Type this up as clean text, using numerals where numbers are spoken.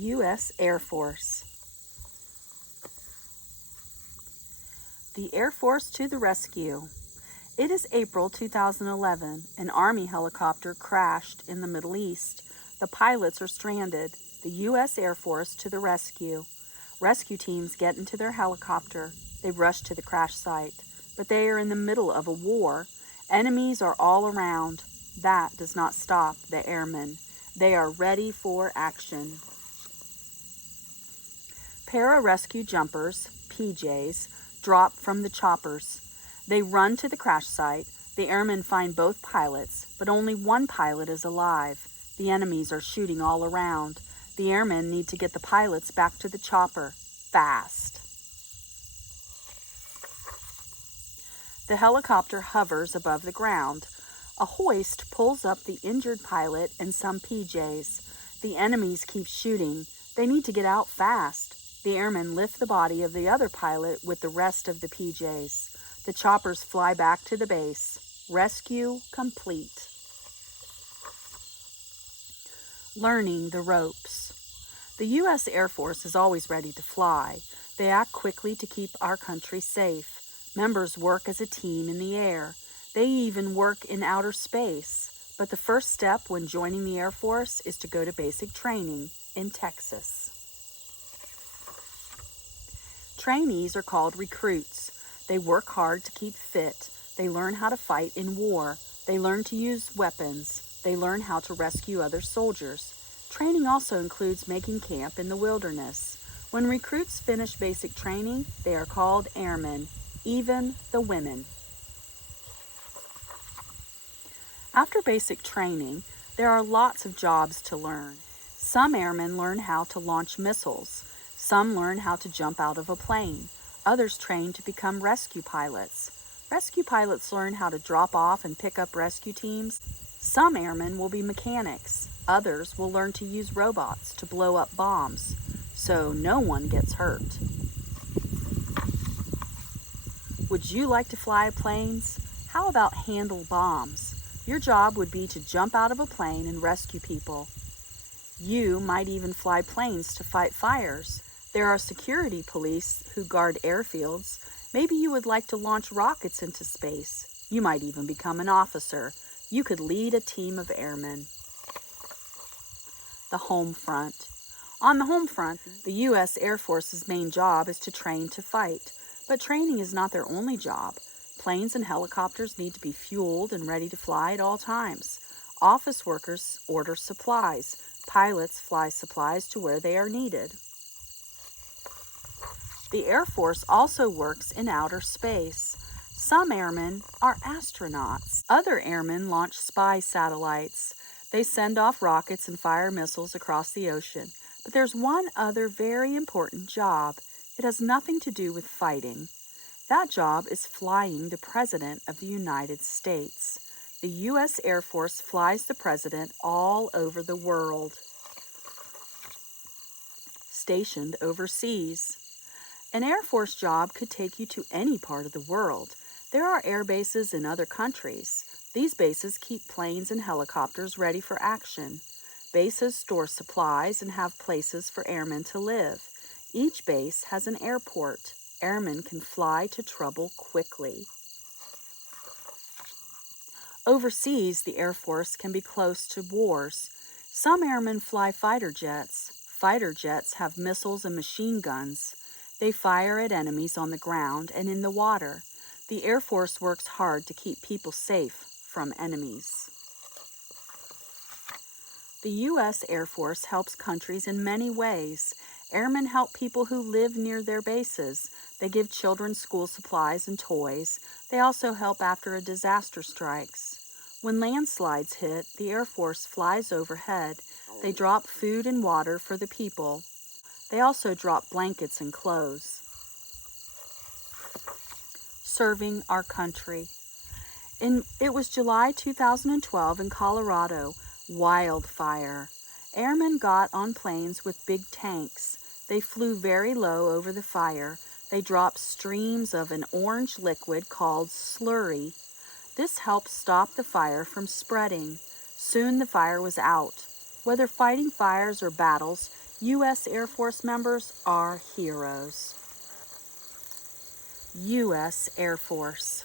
U.S. Air Force. The Air Force to the rescue. It is April 2011. An Army helicopter crashed in the Middle East. The pilots are stranded. The U.S. Air Force to the rescue. Rescue teams get into their helicopter. They rush to the crash site. But they are in the middle of a war. Enemies are all around. That does not stop the airmen. They are ready for action. Pararescue jumpers, PJs, drop from the choppers. They run to the crash site. The airmen find both pilots, but only one pilot is alive. The enemies are shooting all around. The airmen need to get the pilots back to the chopper, fast. The helicopter hovers above the ground. A hoist pulls up the injured pilot and some PJs. The enemies keep shooting. They need to get out fast. The airmen lift the body of the other pilot with the rest of the PJs. The choppers fly back to the base. Rescue complete. Learning the ropes. The U.S. Air Force is always ready to fly. They act quickly to keep our country safe. Members work as a team in the air. They even work in outer space. But the first step when joining the Air Force is to go to basic training in Texas. Trainees are called recruits. They work hard to keep fit. They learn how to fight in war. They learn to use weapons. They learn how to rescue other soldiers. Training also includes making camp in the wilderness. When recruits finish basic training, they are called airmen, even the women. After basic training, there are lots of jobs to learn. Some airmen learn how to launch missiles. Some learn how to jump out of a plane. Others train to become rescue pilots. Rescue pilots learn how to drop off and pick up rescue teams. Some airmen will be mechanics. Others will learn to use robots to blow up bombs, so no one gets hurt. Would you like to fly planes? How about handle bombs? Your job would be to jump out of a plane and rescue people. You might even fly planes to fight fires. There are security police who guard airfields. Maybe you would like to launch rockets into space. You might even become an officer. You could lead a team of airmen. The home front. On the home front, the U.S. Air Force's main job is to train to fight. But training is not their only job. Planes and helicopters need to be fueled and ready to fly at all times. Office workers order supplies. Pilots fly supplies to where they are needed. The Air Force also works in outer space. Some airmen are astronauts. Other airmen launch spy satellites. They send off rockets and fire missiles across the ocean. But there's one other very important job. It has nothing to do with fighting. That job is flying the President of the United States. The U.S. Air Force flies the President all over the world. Stationed overseas. An Air Force job could take you to any part of the world. There are air bases in other countries. These bases keep planes and helicopters ready for action. Bases store supplies and have places for airmen to live. Each base has an airport. Airmen can fly to trouble quickly. Overseas, the Air Force can be close to wars. Some airmen fly fighter jets. Fighter jets have missiles and machine guns. They fire at enemies on the ground and in the water. The Air Force works hard to keep people safe from enemies. The U.S. Air Force helps countries in many ways. Airmen help people who live near their bases. They give children school supplies and toys. They also help after a disaster strikes. When landslides hit, the Air Force flies overhead. They drop food and water for the people. They also drop blankets and clothes. Serving our country. It was July 2012 in Colorado. Wildfire. Airmen got on planes with big tanks. They flew very low over the fire. They dropped streams of an orange liquid called slurry. This helped stop the fire from spreading. Soon the fire was out. Whether fighting fires or battles, U.S. Air Force members are heroes. U.S. Air Force.